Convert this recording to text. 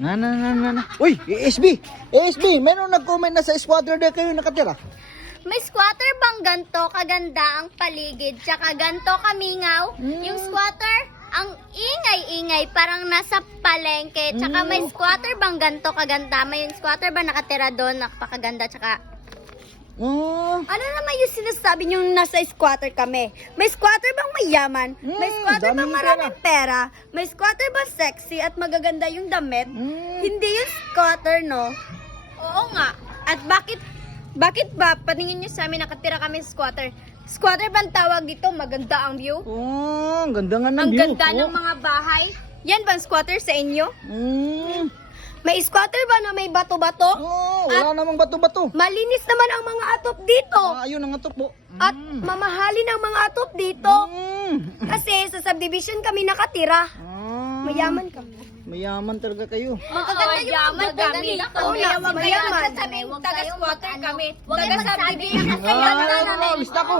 Na. Uy, ASB, meron nag-comment na sa squatter na kayo nakatira. May squatter bang ganto kaganda ang paligid, tsaka ganto kamingaw? Yung squatter, ang ingay-ingay, parang nasa palengke. Tsaka may squatter bang ganto kaganda? May squatter ba nakatira doon, napakaganda, tsaka... Oh, Ano naman yung sinasabi nyo nasa squatter kami? May squatter bang mayaman? May squatter bang daming maraming pera? May squatter bang sexy at magaganda yung damit? Hindi yung squatter, no? Oo nga. At bakit ba paningin nyo sa amin nakatira kami sa squatter? Squatter bang tawag dito? Maganda ang view? oh, ang ganda nga ng Ang view. ganda ng mga bahay? Yan bang squatter sa inyo? May squatter ba na may bato-bato? Oh, wala namang bato-bato. Malinis naman ang mga atop dito. Ayun ang atok po. At mamahalin ang mga atop dito. Kasi sa subdivision kami nakatira. Mayaman kami. Mayaman talaga kayo. Magaganda yung mga gamit. Oo na, mayaman. Taga-squatter kami. Taga-subdivision. Lista ko.